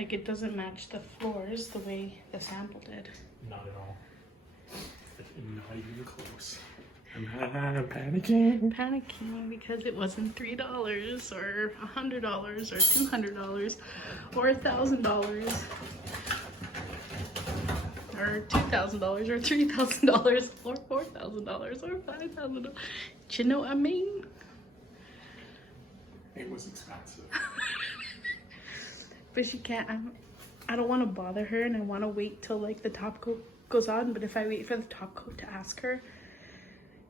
Like, it doesn't match the floors the way the sample did. Not at all. Not even close. I'm panicking. Panicking because it wasn't $3 or $100 or $200 or $1,000 or $2,000 or $3,000 or $4,000 or $5,000. Do you know what I mean? It was expensive. But she can't. I don't want to bother her, and I want to wait till like the top coat goes on. But if I wait for the top coat to ask her,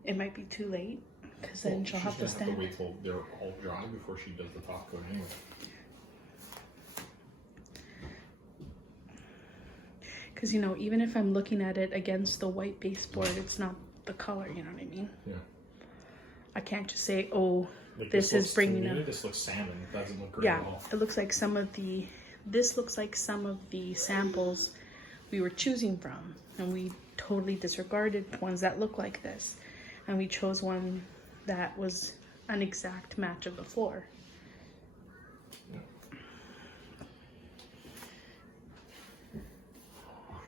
it might be too late, because then she'll have to stand. Have to wait till they're all dry before she does the top coat anyway. Because, you know, even if I'm looking at it against the white baseboard, it's not the color, you know what I mean? Yeah. I can't just say, oh, Like this is bringing up. This looks salmon. It doesn't look great Yeah, at all. it looks like some of the, this looks like some of the samples we were choosing from. And we totally disregarded ones that look like this. And we chose one that was an exact match of the floor.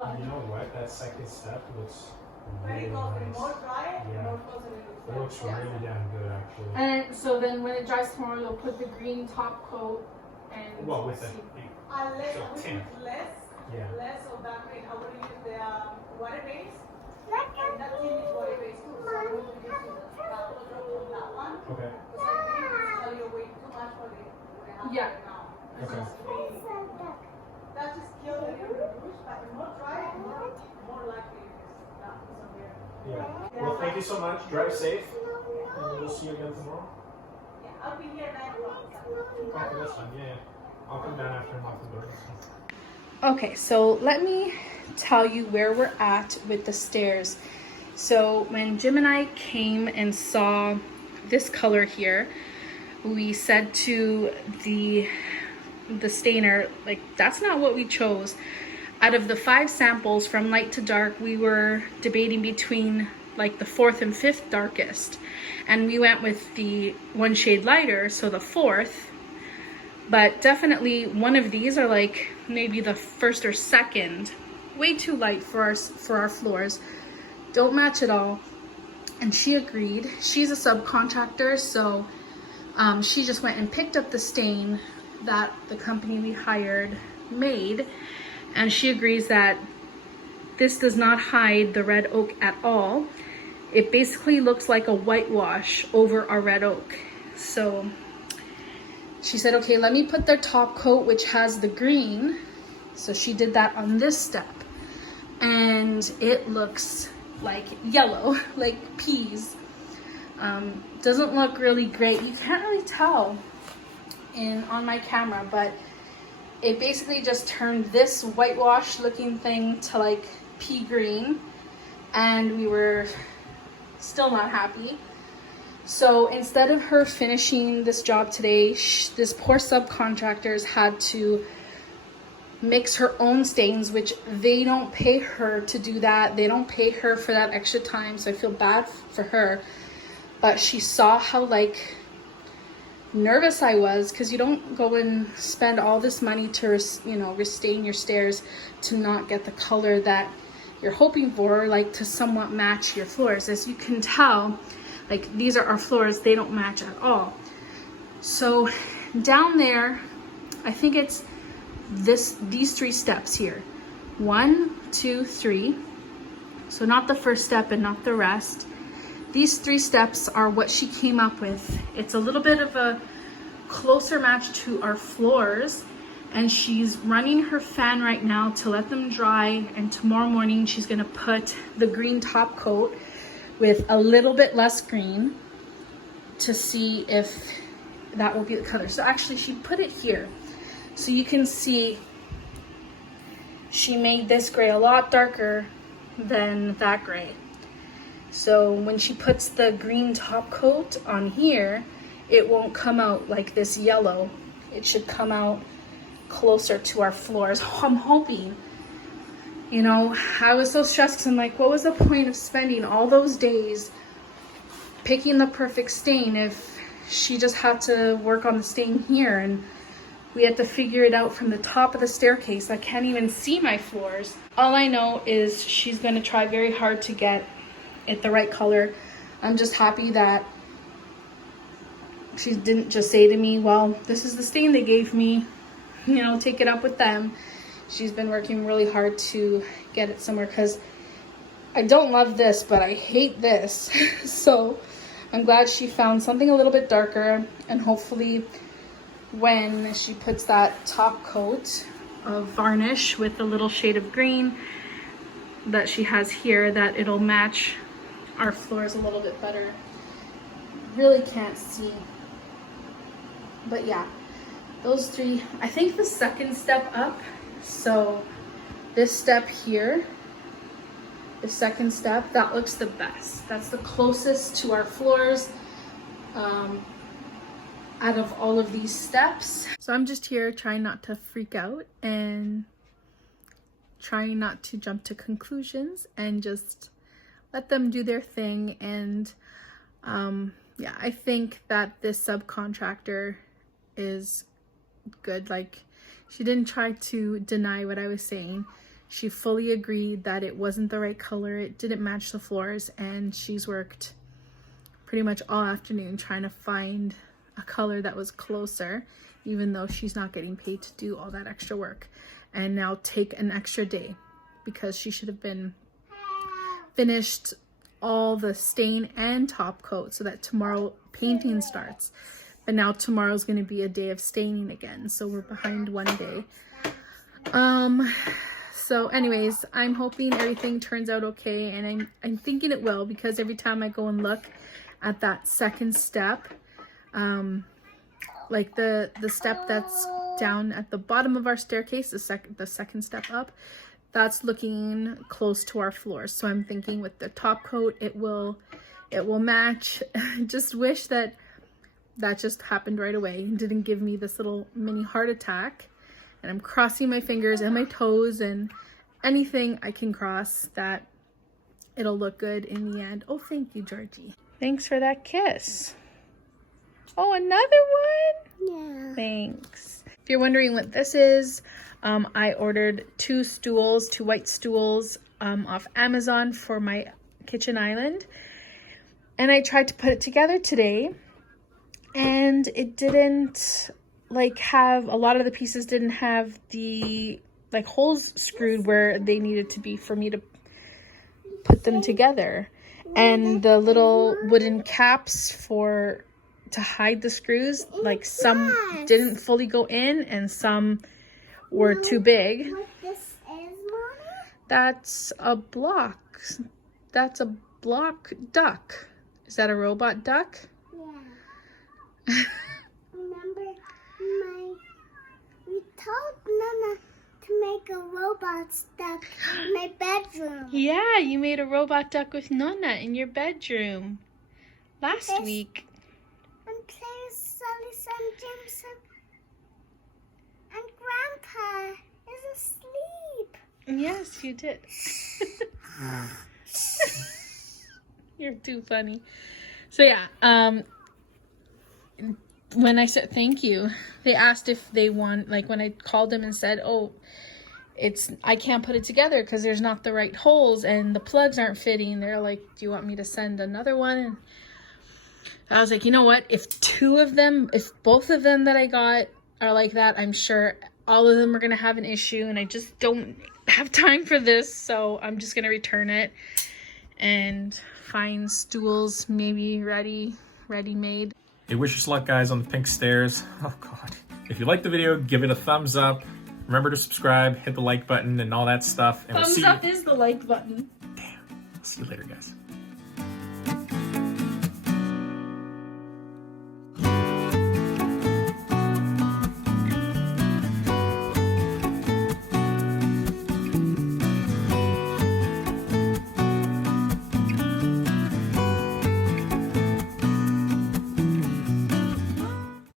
You know what? That second step looks Very really close, nice. more dry, Yeah. more closer to It looks really damn good, actually. And so then when it dries tomorrow, they'll put the green top coat and Well, with the Unless So we tint. use less, yeah. less of that green, I would use the water base. And that green is water base too, so we will use the color from that one. Okay. Because I think so you're way too much for the house Yeah. right now. Okay. That just kills the rouge, but the more dry, more likely it's not somewhere. Yeah. Well, thank you so much. Drive safe. And we'll see you again tomorrow. Yeah, I'll be here 9 o'clock. Okay, that's fine. Yeah. I'll come down after and lock the door. That's fine. Okay, so let me tell you where we're at with the stairs. So when Jim and I came and saw this color here, we said to the stainer, like, that's not what we chose. Out of the 5 samples from light to dark, we were debating between like the 4th and 5th darkest, and we went with the one shade lighter, so the 4th. But definitely one of these are like maybe the 1st or 2nd. Way too light for our floors. Don't match at all. And she agreed. She's a subcontractor, so she just went and picked up the stain that the company we hired made. And she agrees that this does not hide the red oak at all. It basically looks like a whitewash over our red oak. So she said, okay, let me put their top coat, which has the green. So she did that on this step. And it looks like yellow, like peas. Doesn't look really great. You can't really tell on my camera, but it basically just turned this whitewash looking thing to like pea green. And we were still not happy. So instead of her finishing this job today, this poor subcontractors had to mix her own stains, which they don't pay her to do that. They don't pay her for that extra time, so I feel bad for her. But she saw how like nervous I was, because you don't go and spend all this money to, you know, restain your stairs to not get the color that you're hoping for, like to somewhat match your floors. As you can tell, like these are our floors, they don't match at all. So down there, I think it's these 3 steps here. 1, 2, 3. So not the first step and not the rest. These 3 steps are what she came up with. It's a little bit of a closer match to our floors, and she's running her fan right now to let them dry, and tomorrow morning she's gonna put the green top coat with a little bit less green to see if that will be the color. So actually she put it here, so you can see she made this gray a lot darker than that gray. So when she puts the green top coat on here, it won't come out like this yellow. It should come out closer to our floors. I'm hoping. You know, I was so stressed because I'm like, what was the point of spending all those days picking the perfect stain if she just had to work on the stain here? And we had to figure it out from the top of the staircase. I can't even see my floors. All I know is she's going to try very hard to get it the right color. I'm just happy that she didn't just say to me, well, this is the stain they gave me, you know, take it up with them. She's been working really hard to get it somewhere, because I don't love this, but I hate this. So I'm glad she found something a little bit darker, and hopefully when she puts that top coat of varnish with a little shade of green that she has here, that it'll match our floors a little bit better. Really can't see, but yeah, those three. I think the second step up, so this step here, the second step, that looks the best. That's the closest to our floors out of all of these steps. So I'm just here trying not to freak out and trying not to jump to conclusions and just let them do their thing. And yeah, I think that this subcontractor is good. Like, she didn't try to deny what I was saying. She fully agreed that it wasn't the right color, it didn't match the floors, and she's worked pretty much all afternoon trying to find a color that was closer, even though she's not getting paid to do all that extra work, and now take an extra day, because she should have been finished all the stain and top coat so that tomorrow painting starts. But now tomorrow's going to be a day of staining again, so we're behind one day. So anyways, I'm hoping everything turns out okay, and I'm thinking it will, because every time I go and look at that second step, like the step that's down at the bottom of our staircase, the second step up, that's looking close to our floors. So I'm thinking with the top coat, it will match. Just wish that just happened right away and didn't give me this little mini heart attack. And I'm crossing my fingers and my toes and anything I can cross that it'll look good in the end. Oh, thank you, Georgie. Thanks for that kiss. Oh, another one? Yeah. Thanks. If you're wondering what this is, I ordered two white stools off Amazon for my kitchen island. And I tried to put it together today, and it didn't have, a lot of the pieces didn't have the holes screwed where they needed to be for me to put them together. And the little wooden caps to hide the screws, some didn't fully go in and some were too big. What this is, Mommy? That's a block. That's a block duck. Is that a robot duck? Yeah. Remember, we told Nana to make a robot duck in my bedroom. Yeah, you made a robot duck with Nonna in your bedroom last week. And there's Sally and Jameson. And Grandpa is asleep. Yes, you did. You're too funny. So yeah, when I said thank you, they asked if they want, when I called them and said, oh, I can't put it together because there's not the right holes and the plugs aren't fitting. They're like, do you want me to send another one? And I was like, you know what? If both of them that I got are like that, I'm sure all of them are going to have an issue, and I just don't have time for this. So I'm just going to return it and find stools maybe ready-made. Hey, wish us luck, guys, on the pink stairs. Oh, God. If you liked the video, give it a thumbs up. Remember to subscribe, hit the like button, and all that stuff. And Thumbs up is the like button. Damn. See you later, guys.